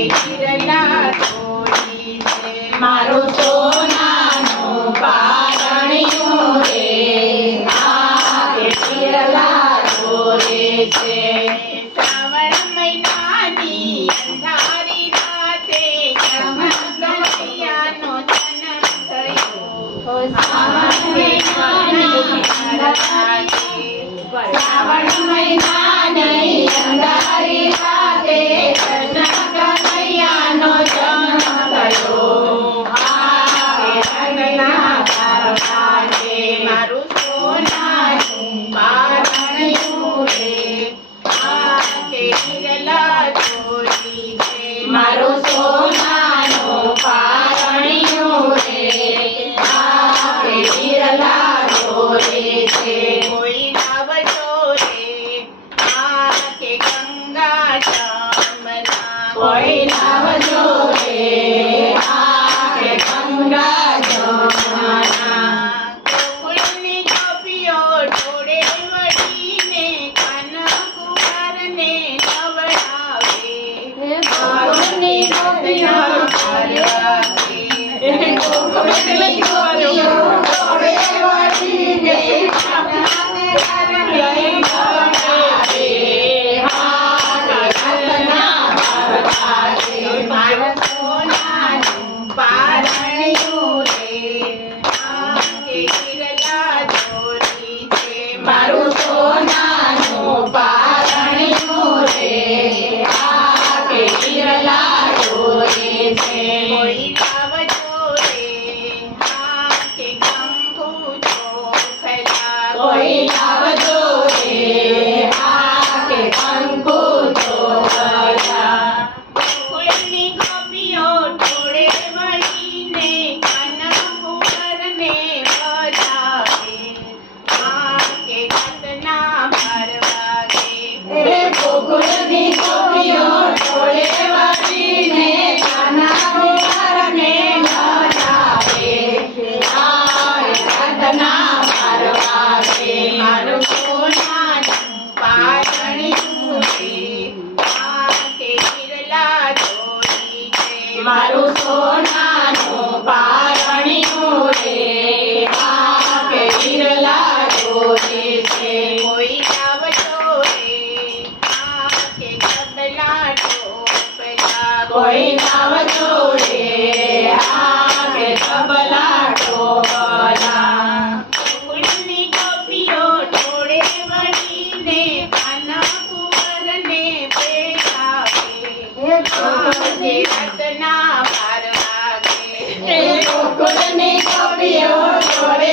IRDA તોડી છે મારો સોનાનો પારણિયો રે મારે ઈરડા તોડે છે. શ્રાવણ મહિનાની Oh, I know it. શિક્ષણ પૂછો ખરા કોઈ આવતો મારું રત્ના પારવા કે ગોકુલની કવિઓ જોડે